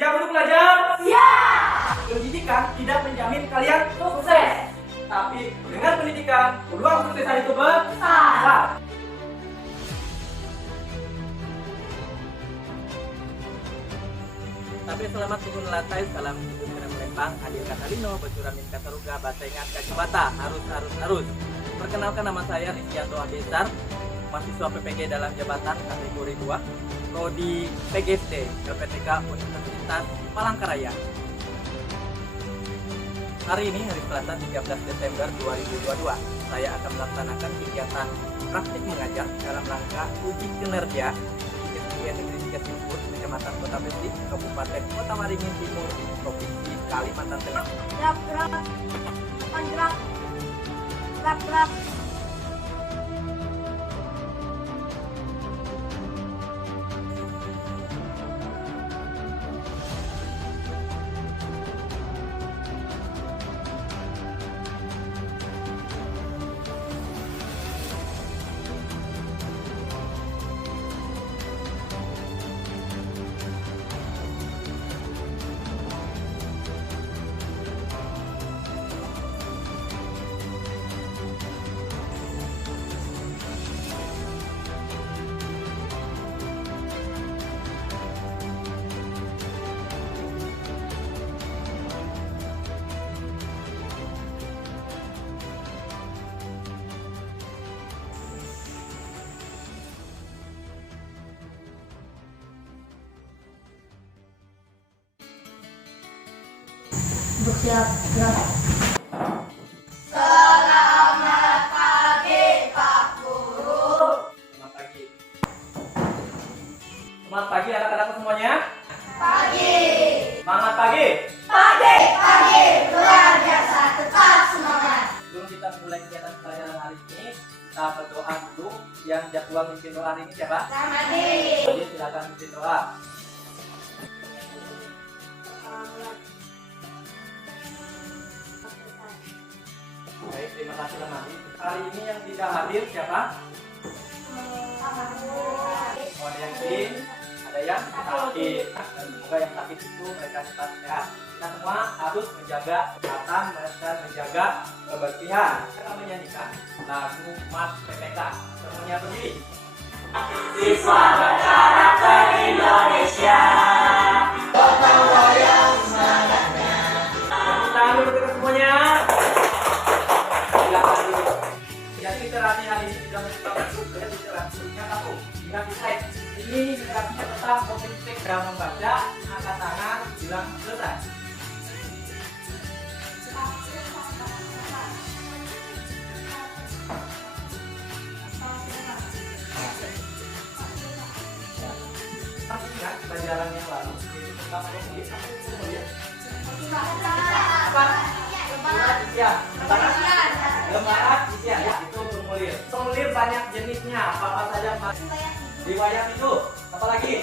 Siap untuk belajar? Siap! Pendidikan tidak menjamin kalian Sukses! tapi dengan pendidikan, peluang kesuksesan itu Besar! besar. Tapi selamat turun lantai, salam hidup kena melempang, hadir kata Lino, bacura min kata ruga, bahasa ingat kacamata, harus. Perkenalkan, nama saya Rizkianto Abesar, mahasiswa PPG dalam jabatan kategori 2, prodi PGSD, LPTK Universitas Palangkaraya. Hari ini hari Selasa 13 Desember 2022, saya akan melaksanakan kegiatan praktik mengajar dalam rangka uji kinerja di SDN Negeri 3 Simpur, Kecamatan Kota Besik, Kabupaten Kota Waringin Timur, Provinsi Kalimantan Tengah. Gerak. Untuk siap, gerak. Selamat pagi, Pak Guru. Selamat pagi. Selamat pagi anak-anakku semuanya. Pagi. Semangat pagi. Pagi. Luar biasa, tetap semangat. Sebelum kita mulai kegiatan pelajaran hari ini, kita berdoa dulu. Yang jadwal mimpin doa hari ini siapa? Ramadi. Jadi silakan mimpin doa. Baik, terima kasih Ramadi. Hari ini yang tidak hadir siapa? Oh, ada yang ingin, ada yang sakit. Dan semoga yang sakit itu mereka cepat sehat. Kita semua harus menjaga kesehatan dan menjaga kebersihan. Kita menyanyikan lagu Mas PPK. Semuanya berdiri. Siswa berkarakter Indonesia. Gotong royong semangatnya. Tepuk tangan dulu kita semuanya. Silakan dulu. Jadi literasi hari ini tidak merupakan sumber literasi yang satu. Ingat slide. Ini literasinya tentang motif dalam membaca, angkat tangan, bilang selesai. Ingat pelajaran yang lalu yaitu tentang motif. Apa? Lembaran isian ya, itu formulir. Formulir banyak jenisnya. Apa saja Pak? Riwayat itu. Apa lagi?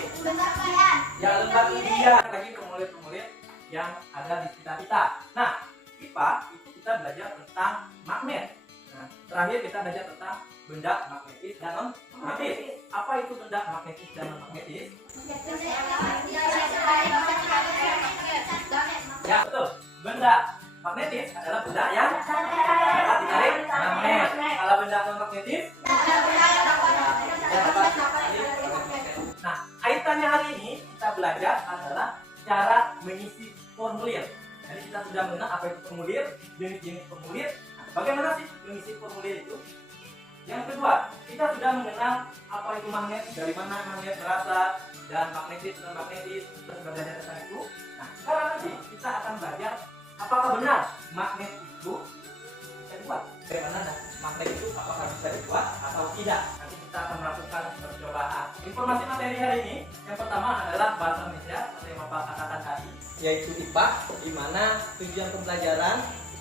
Ya, lembar ujian. Lagi formulir-formulir yang ada di sekitar kita. Nah, IPA itu kita belajar tentang magnet. Nah, terakhir kita belajar tentang benda magnetis dan non magnetis. Apa itu benda magnetis dan non magnetis? Ya, betul. Benda magnetis adalah benda yang dapat ditarik magnet. Kalau benda non magnetis, nah, kaitannya hari ini kita belajar adalah cara mengisi formulir. Jadi kita sudah mengenal apa itu formulir, jenis-jenis formulir. Nah, bagaimana sih mengisi formulir itu? Yang kedua, kita sudah mengenal apa itu magnet, dari mana magnet berasal, dan magnetis, non magnetis, kita sudah belajar tentang itu. Nah, sekarang nanti kita akan belajar apakah benar magnet itu bisa dibuat. Bagaimana magnet itu apakah bisa dibuat atau tidak? Nanti kita akan melakukan percobaan. Informasi materi hari ini yang pertama adalah bahasa Indonesia seperti yang Bapak katakan tadi, yaitu IPA, di mana tujuan pembelajaran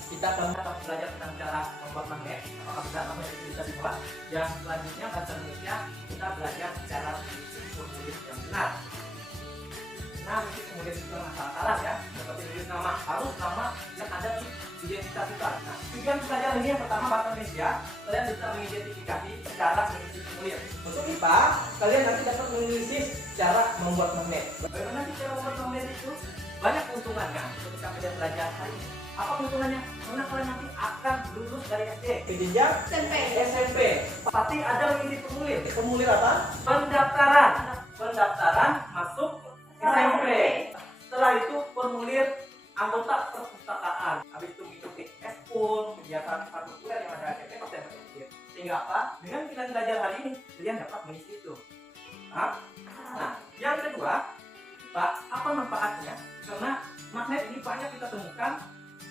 kita akan belajar tentang cara membuat magnet, apakah benar magnet itu bisa dibuat. Yang selanjutnya bahasa Indonesia kita belajar cara mengisi formulir yang benar. Nah, mungkin kemudian juga masalah ya, seperti tulis nama, harus nama yang ada di identitas kita. Nah, tujuan pelajaran ini yang pertama bahasa Indonesia, kalian bisa mengidentifikasi cara mengisi formulir. Untuk IPA, kalian nanti dapat menulis cara membuat magnet. Bagaimana sih cara membuat magnet itu? kalian belajar hari ini. Apa keuntungannya? Karena kalian nanti akan lulus dari SD ke jenjang SMP. SMP. Pasti ada mengisi formulir. Formulir apa? Pendaftaran masuk SMP. Setelah itu formulir anggota perpustakaan. Habis itu mengikuti eskul, kegiatan ekstrakurikuler yang ada SMP pasti ada formulir. Sehingga apa? Dengan kalian belajar hari ini, kalian dapat mengisi itu. Nah, yang kedua, Pak, apa manfaatnya? Karena magnet ini banyak kita temukan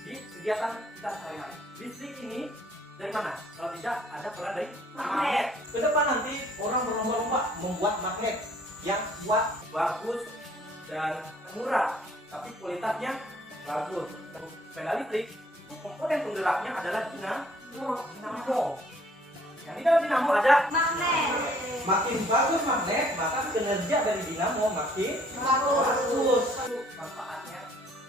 di kegiatan kita sehari-hari. Listrik ini dari mana? Kalau tidak ada peran dari magnet. Ke depan nanti orang berlomba-lomba membuat magnet yang kuat, Bagus dan murah, tapi kualitasnya bagus. Sepeda listrik, komponen penggeraknya adalah dinamo. Yang di dalam dinamo ada Magnet. makin bagus magnet, maka kinerja dari dinamo makin Bagus. bagus. itu manfaatnya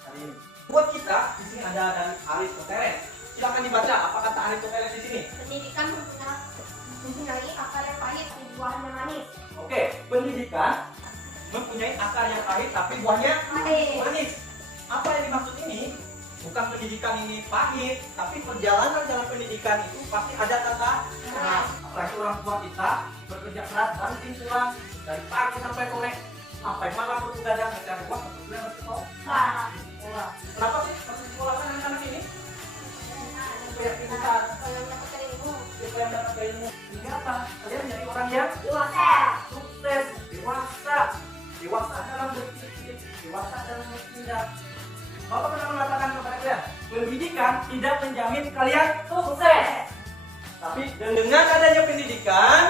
hari ini. Buat kita di sini ada dari Aristoteles. Silakan dibaca apa kata Aristoteles di sini. Pendidikan mempunyai akar yang pahit, buahnya manis. Oke, pendidikan Mempunyai akar yang pahit tapi buahnya Manis. manis. Apa yang dimaksud ini? Bukan pendidikan ini pahit, tapi perjalanan dalam pendidikan itu pasti ada tata Nah, apalagi orang tua kita bekerja keras banting tulang dari pagi sampai sore, sampai malam bergadang mencari uang untuk kuliah bersekolah. Kenapa sih masih sekolah kan anak-anak ini? Supaya pintar, supaya mendapat ilmu. Sehingga apa? Kalian menjadi orang yang sukses, dewasa dalam berpikir, dewasa dalam bertindak. Bapak pernah mengatakan kepada kalian, pendidikan tidak menjamin kalian sukses. Tapi dengan adanya pendidikan,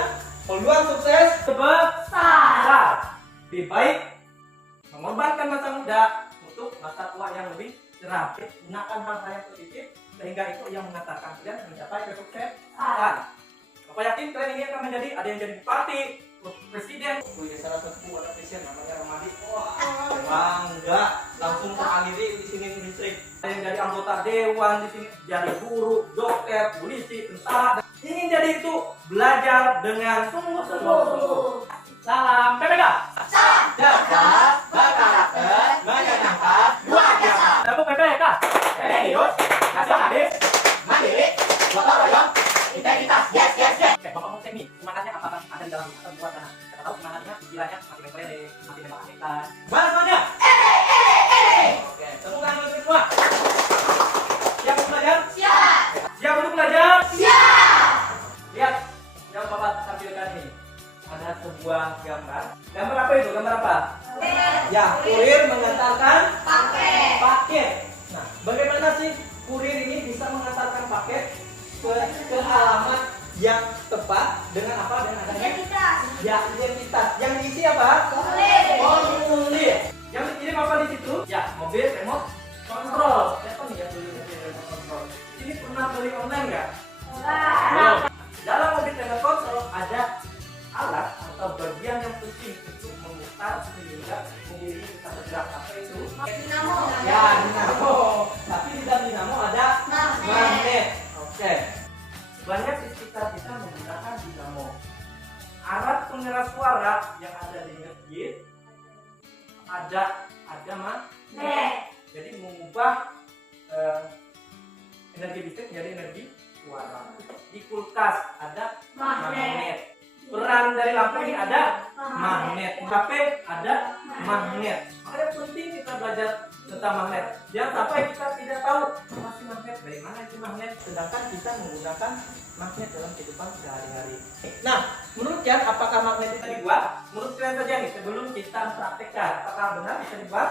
peluang sukses besar. Lebih baik mengorbankan masa muda untuk masa tua yang lebih cerah. Gunakan hal-hal yang positif sehingga itu yang mengantarkan kalian mencapai kesuksesan. Bapak yakin kalian ini akan menjadi ada yang jadi bupati, presiden. Wih, salah satu ada presiden namanya Ramadi. Wah, bangga langsung teraliri di sini listrik. Ada yang jadi anggota dewan di sini, jadi guru, dokter, polisi, tentara. Ingin jadi itu belajar dengan sungguh-sungguh. Salam PPK. Cerdas, berkarakter, menyenangkan, luar biasa. Salam PPK. Serius, kasih hadis, mandiri, gotong royong, integritas. Yes, yes, yes. Oke, Bapak mau cek nih, semangatnya apakah ada di dalam atau di luar sana? Kita tahu semangatnya, pikirannya masih berpele, masih memahamikan. Mana semuanya? Oke, tepuk tangan untuk semua. Siap untuk belajar? Siap untuk belajar? Siap. Lihat yang Bapak tampilkan ini. Ada sebuah gambar. Gambar apa itu? Gambar apa? Ya, kurir mengantarkan Pakai. paket. Nah, bagaimana sih kurir ini bisa mengantarkan paket ke alamat yang tepat dengan apa? Dengan adanya Identitas. ya identitas. Yang diisi apa? Formulir. Formulir. Yang dikirim apa di situ? Ya, mobil remote control. Siapa nih yang beli mobil remote control? Ini pernah beli online nggak? Belum. Dalam mobil remote control ada alat atau bagian yang penting untuk memutar sehingga mobil ini bisa bergerak. Apa itu? Dinamo. Ya, dinamo. Tapi di dalam dinamo ada magnet. Oke. Banyak di sekitar kita menggunakan dinamo. Alat pengeras suara yang ada di masjid ada magnet. Jadi mengubah energi listrik menjadi energi suara. Di kulkas ada magnet. Peran dari lampu ini ada magnet. HP ada magnet. Makanya penting kita belajar tentang magnet. Jangan sampai kita tidak tahu apa sih magnet, dari mana itu magnet, sedangkan kita menggunakan magnet dalam kehidupan sehari-hari. Nah, menurut kalian apakah magnet itu Bisa dibuat? Menurut kalian saja nih, sebelum kita praktekkan, apakah benar bisa dibuat?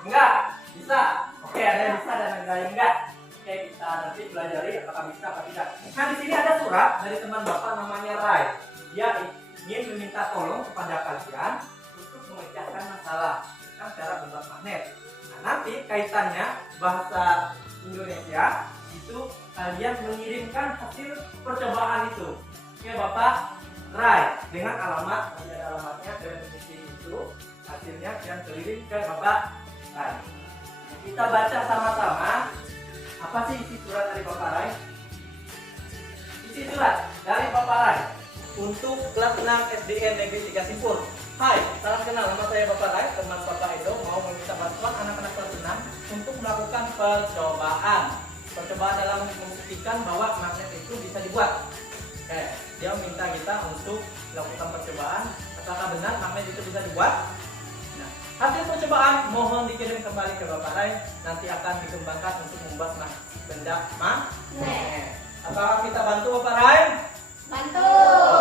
Enggak. Bisa. Oke, ada yang bisa dan ada yang enggak. Oke, kita nanti pelajari apakah bisa atau tidak. Nah, di sini ada surat dari teman Bapak namanya Rai. Dia ingin meminta tolong kepada kalian untuk memecahkan masalah tentang cara membuat magnet. Nah, nanti kaitannya bahasa Indonesia itu kalian mengirimkan hasil percobaan itu. Oke, Bapak Rai dengan alamat, nanti ada alamatnya dan mengisi itu hasilnya yang kirim ke Bapak Rai. Kita baca sama-sama. Apa sih isi surat dari Bapak Rai? Isi surat dari Bapak Rai untuk kelas 6 SDN Negeri 3 Simpur. Hai, salam kenal, nama saya Bapak Rai, teman Bapak Edo. percobaan. Percobaan dalam membuktikan bahwa magnet itu bisa dibuat. Oke, dia minta kita untuk melakukan percobaan. Apakah benar magnet itu bisa dibuat? Nah, hasil percobaan mohon dikirim kembali ke Bapak Rai. Nanti akan dikembangkan untuk membuat benda magnet. Apakah kita bantu Bapak Rai? Bantu.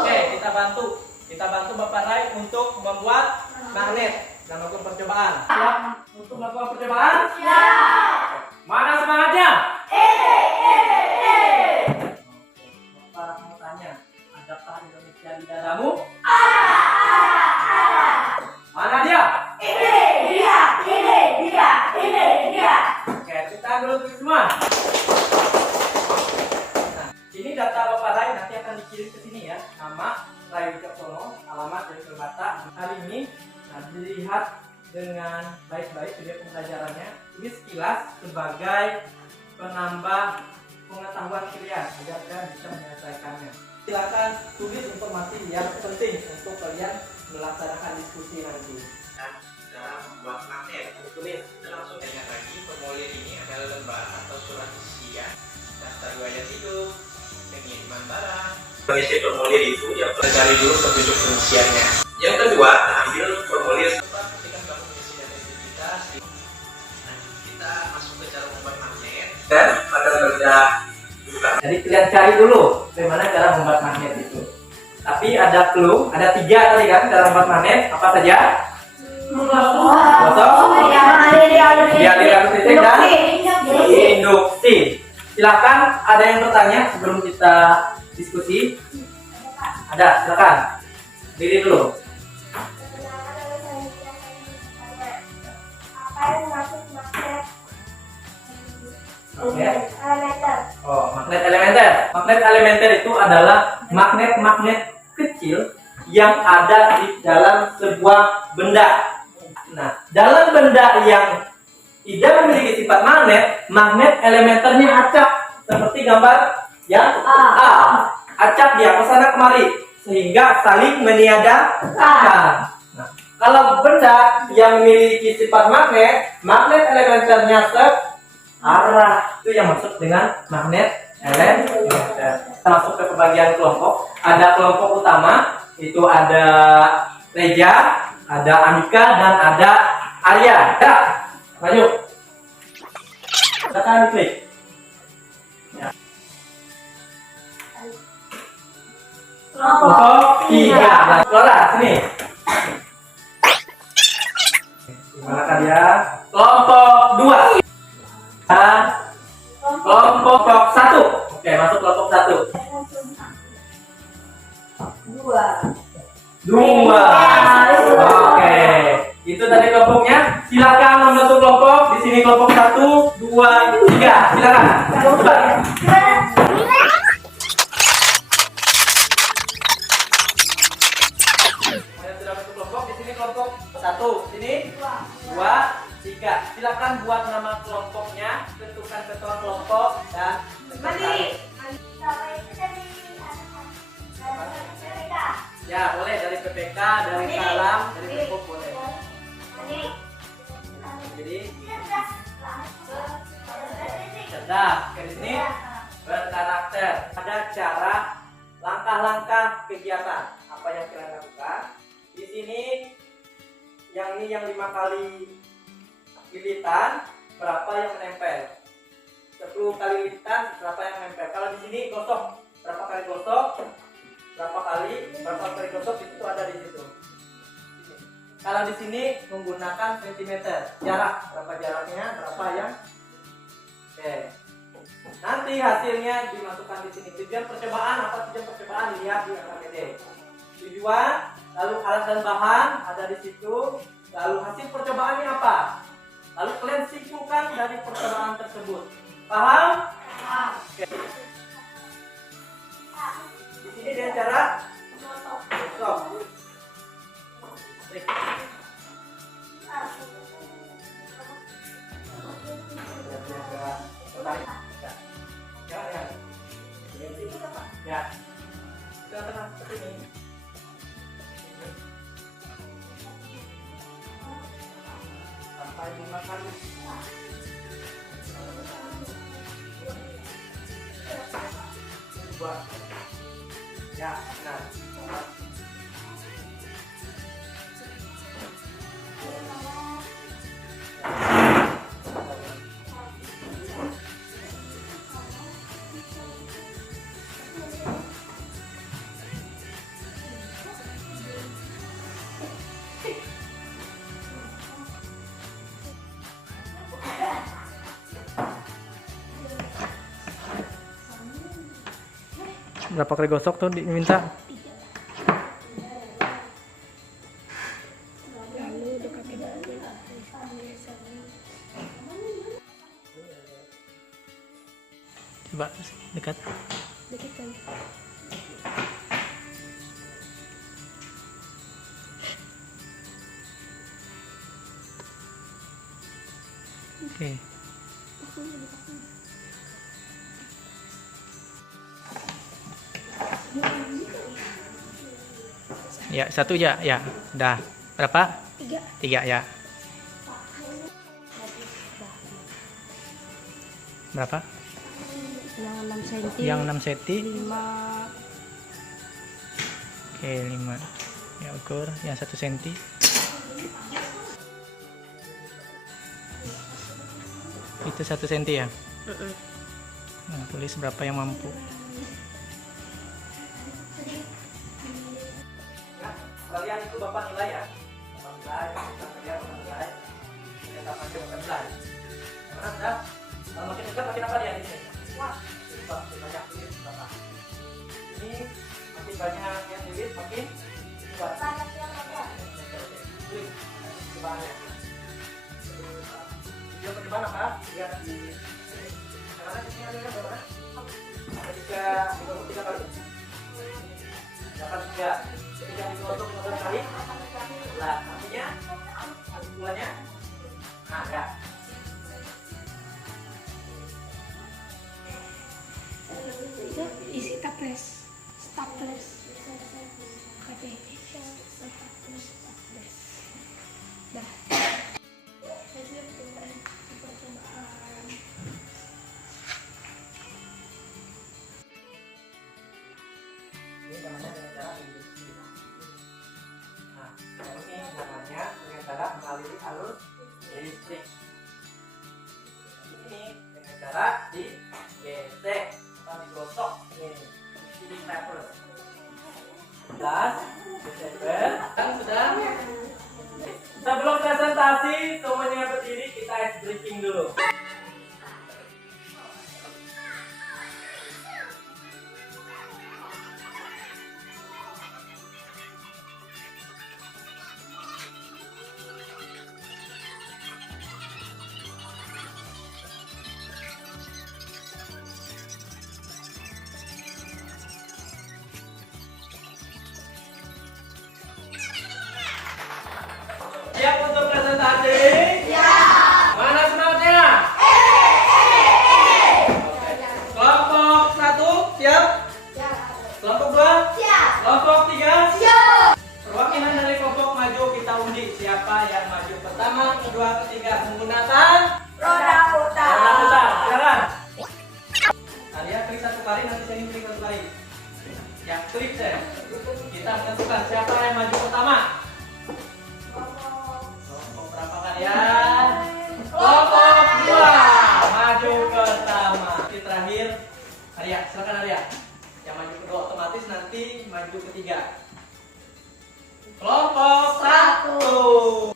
Oke, kita bantu. Kita bantu Bapak Rai untuk membuat magnet dan melakukan percobaan. Siap untuk melakukan percobaan? Siap. Mana semangatnya? Bapak mau tanya, adakah Indonesia di dadamu? Mana dia? Ini dia. Oke, kita dulu semua. Nah, ini data Bapak Rai nanti akan dikirim ke sini ya. Nama Rai Wicaksono, alamat dari Kalibata. Hari ini dilihat dengan baik-baik video pembelajarannya. Ini sekilas sebagai penambah pengetahuan kalian agar kalian bisa menyelesaikannya. Silakan tulis informasi yang penting untuk kalian melaksanakan diskusi nanti. Cara membuat magnet. Tulis. Kita langsung ingat lagi, formulir ini adalah lembar atau surat isian daftar riwayat hidup, pengiriman barang. Mengisi formulir itu yang pelajari dulu petunjuk pengisiannya. Yang kedua, ambil formulir tempat ketika kamu mengisi data identitas. Nah, kita masuk ke cara membuat magnet dan akan benda buka. Jadi kalian cari dulu bagaimana cara membuat magnet itu. Tapi ada clue, ada 3 tadi kan cara membuat magnet. Apa saja? Gosok, dialirkan titik dan induksi. Silakan, ada yang bertanya sebelum kita diskusi? Ada, silakan. Diri dulu. Apa yang masuk magnet? Oke. Elementer. Oh, magnet elementer. Magnet elementer itu adalah magnet-magnet kecil yang ada di dalam sebuah benda. Nah, dalam benda yang tidak memiliki sifat magnet, magnet elementernya acak seperti gambar yang A. Acak dia kesana kemari sehingga saling meniadakan. Nah, kalau benda yang memiliki sifat magnet, magnet elementernya searah. Itu yang maksud dengan magnet elementer. Kita masuk ke pembagian kelompok. Ada kelompok utama, itu ada Reja, ada Andika, dan ada Arya. Ya, maju. Tekan klik. Ya. Kelompok 3. Lola, sini. Gimana kan ya? Kelompok 2. Dan kelompok 1. Oke, masuk kelompok 1. 2. Oke. Itu tadi kelompoknya. Silakan membentuk kelompok. Di sini kelompok 1, 2, 3. Silakan. Coba. Sudah bentuk kelompok. Di sini kelompok 1. Sini 2, 3. Silakan buat nama kelompoknya. Tentukan ketua kelompok dan ya, boleh dari PPK, dari Salam, dari Pupuk boleh. Jadi cerdas. Oke, di sini berkarakter. Ada cara langkah-langkah kegiatan apa yang kita lakukan. Di sini yang ini yang 5 kali lilitan, berapa yang menempel? 10 kali lilitan, berapa yang menempel? Kalau di sini gosok, berapa kali gosok? Berapa kali gosok itu ada di situ. Kalau di sini menggunakan sentimeter, jarak berapa jaraknya, berapa yang. Oke. Nanti hasilnya dimasukkan di sini. Tujuan percobaan apa? Tujuan percobaan lihat di AKD. Tujuan, lalu alat dan bahan ada di situ. Lalu hasil percobaannya apa? Lalu kalian simpulkan dari percobaan tersebut. Paham? Oke. Di sini dia cara gosok. Ya. Sudah tenang seperti ini. Sampai 5 kali. Buat. Ya, benar. Berapa kali gosok tuh diminta? Coba dekat. Oke. Ya, satu ya, ya. Udah. Berapa? 3. 3 ya. Berapa? Yang 6 cm. Yang 6 cm. 5. Oke, 5. Ya, ukur yang 1 cm. Itu 1 cm ya? Nah, tulis berapa yang mampu. Kalian itu bapak nilai ya, bapak nilai, bapak nilai, kita pakai bapak nilai. Karena sudah makin dekat makin apa dia di sini? Wah, makin banyak tulis bapak. Ini makin banyak yang tulis makin kuat. Tulis bahannya. Video percobaan apa? Lihat di karena di sini ada berapa? Ketika 23 kali. Dapat 3. Ketika digosok 15 kali, nah artinya bulannya ada. Itu isi staples. Staples. Dah. Ini namanya dengan cara induksi. Nah, ini namanya dengan cara mengaliri arus listrik. Ini dengan cara digesek atau digosok. Ini paper. Jelas, paper. Kan sudah. Sebelum presentasi, semuanya berdiri, kita ice breaking dulu. Siap untuk presentasi? Ya. Mana semangatnya? Oke. Kelompok 1 siap? Kelompok 2? Siap. Kelompok 3? Siap. Perwakilan dari kelompok maju, kita undi siapa yang maju pertama, kedua, ketiga menggunakan Roda putar. Roda putar, silakan. Alia klik 1 kali, nanti saya klik 1 kali. Ya, klik saya. Kita menentukan siapa yang maju pertama. Kelompok berapa kalian? Kelompok 2 maju pertama. Di terakhir Arya, silakan Arya. Yang maju kedua otomatis nanti maju ketiga. Kelompok 1.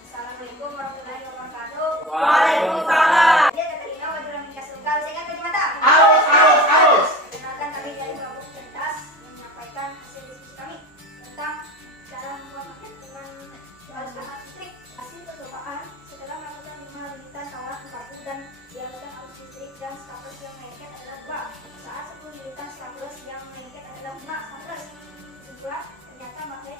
Assalamualaikum warahmatullahi wabarakatuh. Waalaikumsalam. Dia Katerina Waduran Nikah Sunggal. Saya ingat tadi mata. Aus. Perkenalkan kami dari kelompok cerdas yang menyampaikan hasil diskusi kami tentang cara membuat magnet dengan arus listrik. Hasil percobaan setelah melakukan 5 lilitan alat 40 dan dialihkan arus listrik dan staples yang lengket adalah 2. Saat 10 lilitan staples yang lengket adalah 5 staples. 2. Ternyata magnet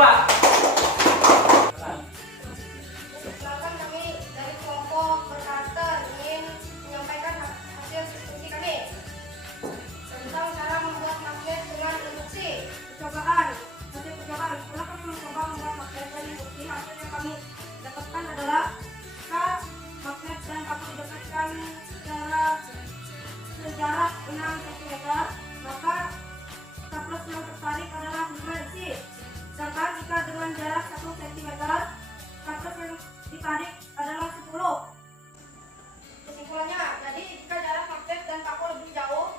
coba. Perkenalkan kami dari kelompok berkarakter ingin menyampaikan hasil diskusi kami tentang cara membuat magnet dengan induksi. Hasil percobaan. Setelah kami mencoba membuat magnet dan induksi, hasil yang kami dapatkan adalah jika magnet dan paku didekatkan sejarak 6 cm, maka staples yang tertarik adalah 5 isi. Sedangkan jika dengan jarak 1 cm, staples yang ditarik adalah 10. Kesimpulannya, jadi jika jarak magnet dan paku lebih jauh,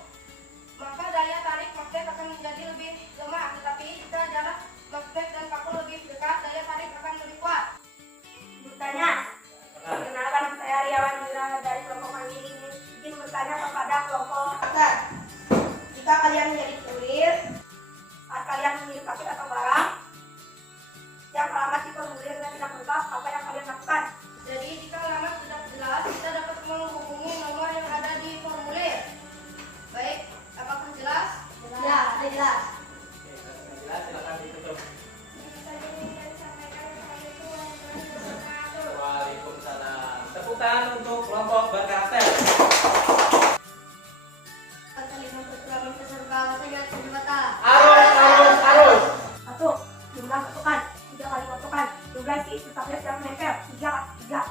maka daya tarik magnet akan menjadi lebih lemah. Tetapi jika jarak magnet dan paku lebih dekat, daya tarik akan lebih kuat. Bertanya, perkenalkan saya Riawan Indra dari kelompok Mandiri ini ingin bertanya kepada kelompok karakter. Jika kalian menjadi kurir, saat kalian mengirim paket atau barang yang alamat di formulirnya tidak lengkap, apa yang kalian lakukan? Jadi jika alamat tidak jelas, kita dapat menghubungi nomor yang ada di formulir. Baik, apakah jelas? Ya, jelas. Oke, kalau jelas silakan ditutup. Waalaikumsalam. Tepuk tangan untuk kelompok berkarakter. Arus. 1. Jumlah kotokan 3 kali kotokan. Jumlah isi staples yang menempel 3.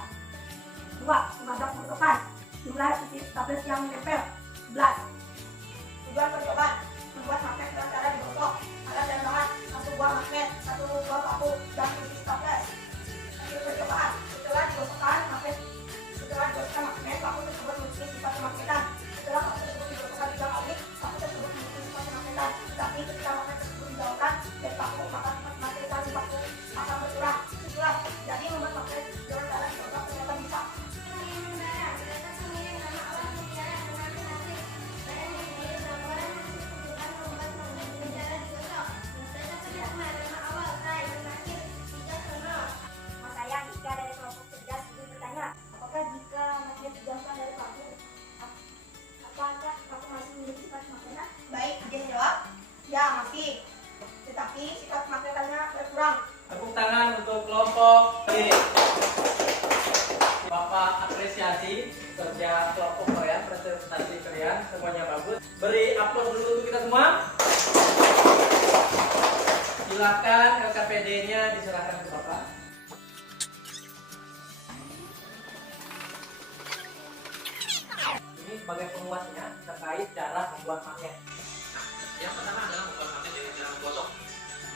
2. 15 kotokan. Jumlah isi staples yang menempel 11. Tujuan percobaan membuat magnet dengan cara digosok. Alat dan bahan 1 buah magnet, 1 buah paku, dan isi staples. Hasil percobaan setelah digosokkan magnet paku tersebut memiliki sifat kemagnetan. Setelah paku tersebut digosokkan 3 kali, paku tersebut memiliki sifat kemagnetan. Tetapi ketika magnet tersebut dijauhkan dari paku, maka sifat kemagnetan si paku akan berkurang. Itulah jadi membuat magnet dengan cara digosok ternyata bisa. Baik, izin jawab. Ya, masih. Tetapi sifat magnetannya berkurang. Tepuk tangan untuk kelompok ini. Bapak apresiasi kerja kelompok kalian, presentasi kalian semuanya bagus. Beri aplaus dulu untuk kita semua. Silakan LKPD-nya diserahkan ke Bapak. Ini sebagai penguatnya terkait cara membuat magnet. Yang pertama adalah membuat magnet dengan cara menggosok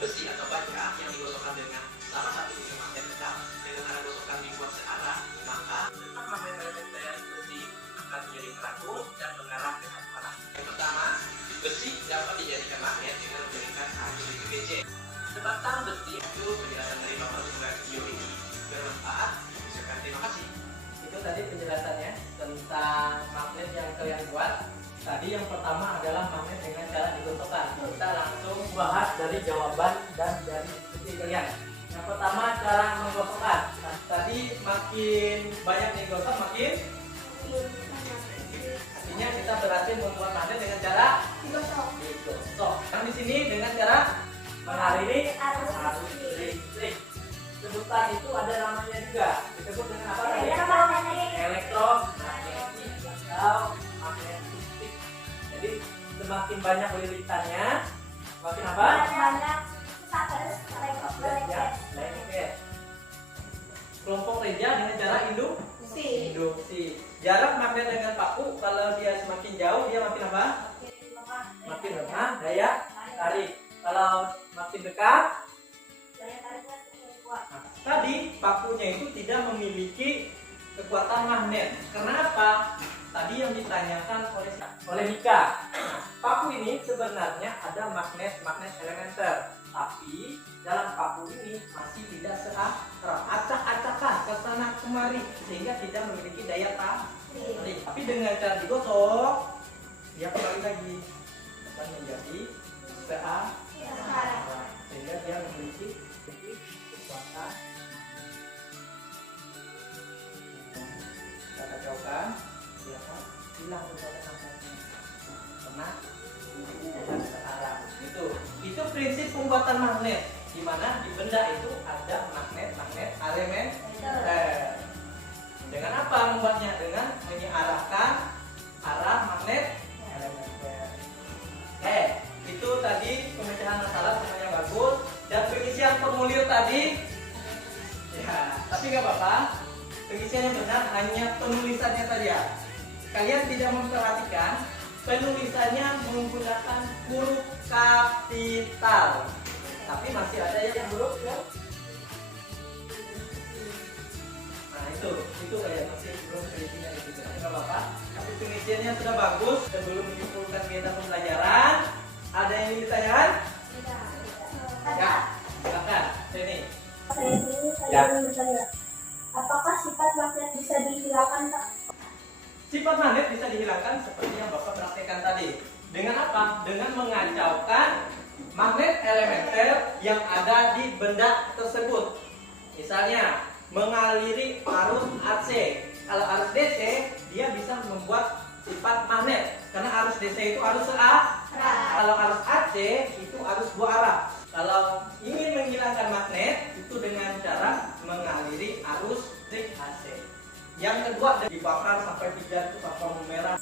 besi atau baja yang digosokkan dengan salah satu ujung magnet tetap. Dengan cara gosokkan dibuat searah, maka letak magnet elemen besi akan menjadi meratung dan mengarah ke satu arah. Yang pertama, besi dapat dijadikan magnet dengan memberikan arus BC. Sebatang besi itu penjelasan dari Bapak Sumber Geologi bermanfaat. Misalkan terima kasih. Itu tadi penjelasannya tentang magnet yang kalian buat. Tadi yang pertama adalah magnet dengan cara digosokkan. Kita langsung bahas dari jawaban dan dari diskusi kalian. Yang pertama cara menggosokkan. Nah, tadi makin banyak digosok makin artinya kita berhasil membuat magnet dengan cara digosok. Yang di sini dengan cara mengaliri arus listrik. Sebutan itu ada namanya juga. Disebut dengan apa tadi? Elektromagnetik atau magnetistik. Jadi semakin banyak lilitannya, semakin apa? Lengket. Kelompok reja dengan cara induksi. Jarak magnet dengan paku kalau dia semakin jauh dia makin apa? Makin lemah daya tarik. Kalau makin dekat, Daya tariknya semakin kuat. nah, tadi pakunya itu tidak memiliki kekuatan magnet. Kenapa? Tadi yang ditanyakan oleh Mika. Nah, paku ini sebenarnya ada magnet elementer, tapi dalam paku ini masih tidak seakrab, acak-acakan ke sana kemari sehingga tidak memiliki daya tarik. Tapi dengan cara digosok, dia kembali lagi dan menjadi seakrab sehingga dia memiliki kekuatan. Kita kacaukan, dia kan hilang kekuatan magnetnya karena tidak searah. Itu prinsip pembuatan magnet. di mana di benda itu ada magnet elementer. Dengan apa membuatnya? Dengan mengarahkan arah magnet elementer. Itu tadi pemecahan masalah semuanya bagus. Dan pengisian formulir tadi, ya, tapi nggak apa-apa. Pengisian yang benar hanya penulisannya tadi ya. Kalian tidak memperhatikan penulisannya menggunakan huruf kapital. Tapi masih ada yang huruf ya. Nah itu kayak masih belum pengisiannya itu. Nggak apa-apa. Tapi pengisiannya sudah bagus. Sebelum menyimpulkan kegiatan pembelajaran, ada yang ingin ditanyakan? Ya, silakan. Sini. Saya ingin bertanya, apakah sifat magnet bisa dihilangkan, Pak? Sifat magnet bisa dihilangkan seperti yang Bapak praktekkan tadi. Dengan apa? Dengan mengacaukan magnet elementer yang ada di benda tersebut. Misalnya, mengaliri arus AC. Kalau arus DC, dia bisa membuat sifat magnet. Karena arus DC itu arus searah. Kalau arus AC itu arus dua arah. Kalau ingin menghilangkan magnet itu dengan cara mengaliri arus listrik AC. Yang kedua dibakar sampai tidak itu bakar merah.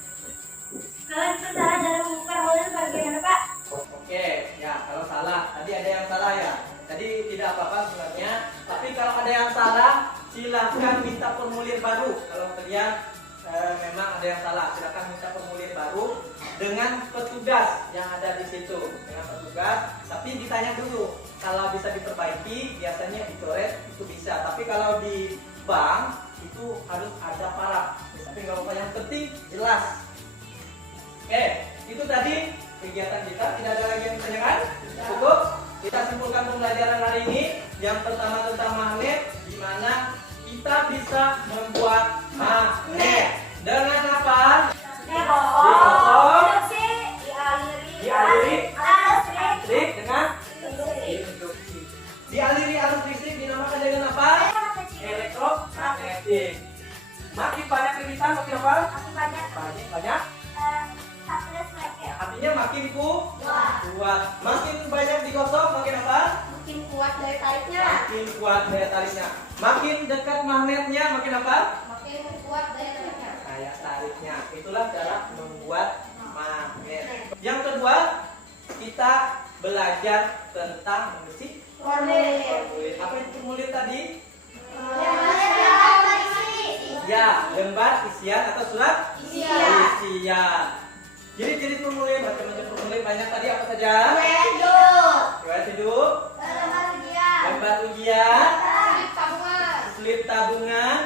Kalau itu salah dalam formulir bagaimana, Pak? Oke, ya kalau salah tadi ada yang salah ya. Tadi tidak apa-apa sebenarnya. Tapi kalau ada yang salah silahkan minta formulir baru. Kalau kalian memang ada yang salah, silakan minta formulir baru dengan petugas yang ada di situ, dengan petugas. Tapi ditanya dulu, kalau bisa diperbaiki, biasanya dicoret itu bisa. Tapi kalau di bank itu harus ada paraf. Tapi nggak apa-apa, yang penting jelas. Oke, itu tadi kegiatan kita. Tidak ada lagi yang ditanyakan? Cukup. Kita simpulkan pembelajaran hari ini. Yang pertama tentang magnet, di mana kita bisa membuat magnet dengan apa? Digosok, dialiri listrik dengan induksi. Dialiri arus listrik dinamakan dengan apa? Elektromagnetik. Makin banyak liritan makin apa? Banyak. Artinya makin kuat. Makin banyak digosok makin apa? Makin kuat daya tariknya. Makin kuat daya tariknya. Makin dekat magnetnya makin apa? Makin kuat daya tariknya. Daya tariknya. Itulah cara membuat magnet. Yang kedua, kita belajar tentang mengisi formulir. Apa itu formulir tadi? Ya, lembar isian atau surat isian. Ciri-ciri formulir, macam-macam formulir banyak tadi apa saja? Riwayat hidup, lembar ujian, slip tabungan,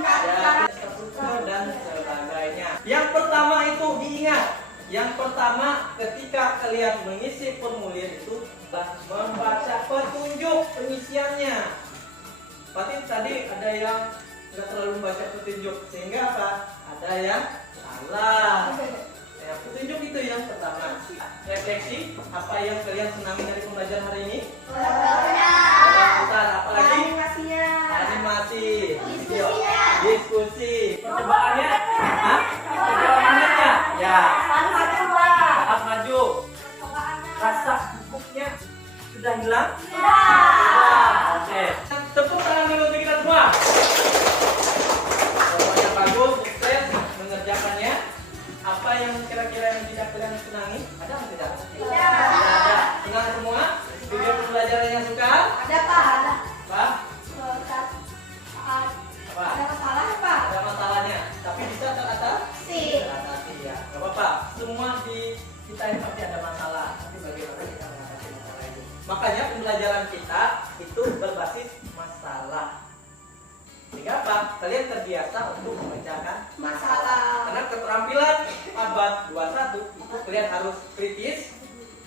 ya, struktur dan sebagainya. Yang pertama itu diingat. Yang pertama ketika kalian mengisi formulir itu membaca petunjuk pengisiannya. Berarti tadi ada yang nggak terlalu membaca petunjuk sehingga apa? Ada yang salah. Ya, petunjuk itu yang pertama. Refleksi apa yang kalian senangi dari pembelajaran hari ini? Apalagi animasi, video, diskusi, percobaannya, perjalanannya, ya, saat maju, rasa cukupnya sudah hilang? Oke, tepuk tangan dulu untuk kita semua. Semuanya bagus, sukses mengerjakannya. Apa yang kira-kira yang tidak kalian senangi? Ada atau tidak? Tidak ada. Senang semua? Video pembelajarannya suka? Ada, Pak. Ada. Pak? Apa? Ada masalah, Pak? Ada masalahnya. Tapi bisa teratasi? Teratasi ya. Gak apa-apa. Semua di kita ini pasti ada masalah. Tapi bagaimana kita mengatasi masalah itu? Makanya pembelajaran kita itu berbasis masalah. Sehingga apa? Kalian terbiasa untuk memecahkan masalah. Karena keterampilan abad 21 itu kalian harus kritis,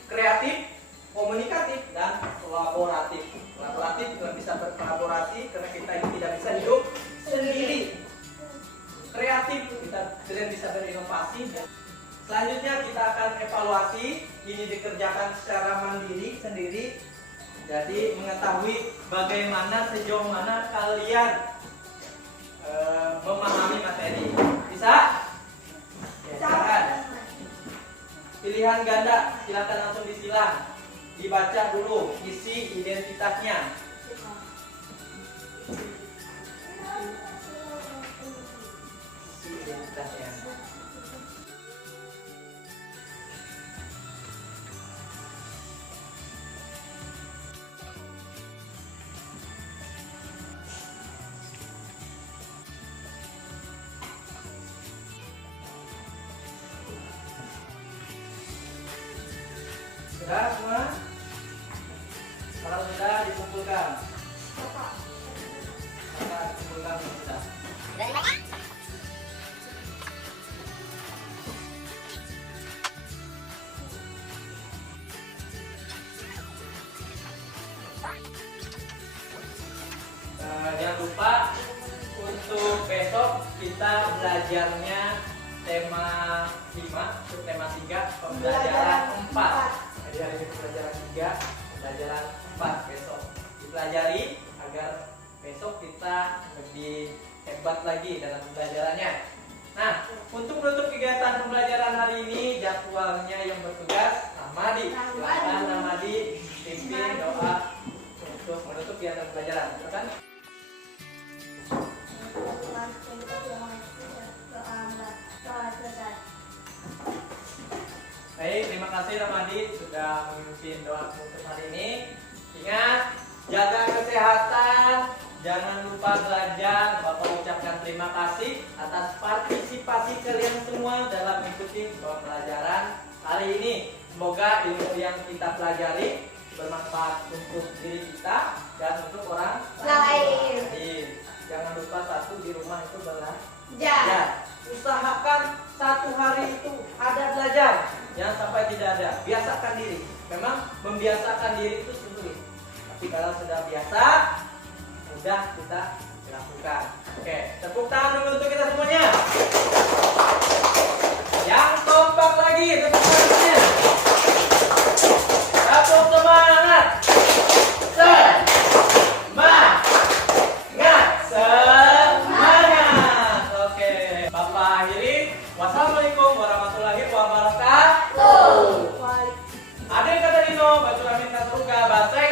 kreatif, komunikatif, dan kolaboratif. Kolaboratif kalian bisa berkolaborasi karena kita ini tidak bisa hidup sendiri. Kreatif kalian bisa berinovasi. Selanjutnya kita akan evaluasi. Ini dikerjakan secara mandiri sendiri. Jadi mengetahui bagaimana sejauh mana kalian memahami materi. Bisa? Ya, silakan. Pilihan ganda silakan langsung disilang. dibaca dulu isi identitasnya. Isi identitasnya. Sudah semua? Kalau sudah dikumpulkan. Maka dikumpulkan sudah. Jangan lupa untuk besok kita belajarnya tema 5, tema 3, pembelajaran 4. Jadi hari ini pembelajaran 3, pembelajaran 4 besok dipelajari agar besok kita lebih hebat lagi dalam pembelajarannya. Nah, untuk menutup kegiatan pembelajaran hari ini, jadwalnya yang bertugas Ramadi. Silakan Ramadi pimpin doa untuk menutup kegiatan pembelajaran. Silakan. Baik, terima kasih Ramadi sudah memimpin doa untuk hari ini. Ingat, jaga kesehatan, jangan lupa belajar. Bapak ucapkan terima kasih atas partisipasi kalian semua dalam mengikuti pembelajaran hari ini. Semoga ilmu yang kita pelajari bermanfaat untuk diri kita dan untuk orang lain. Jangan lupa satu di rumah itu belajar. Usahakan satu hari itu ada belajar. Jangan sampai tidak ada. Biasakan diri. Memang membiasakan diri itu sulit. Tapi kalau sudah biasa, mudah kita lakukan. Oke, tepuk tangan dulu untuk kita semuanya. Yang kompak lagi, tepuk tangannya. Tepuk semangat. Semangat. Oke, Bapak akhiri. Wassalamualaikum warahmatullahi wabarakatuh. Adik kata Dino, Batu Ramin Katuruga, Basreng.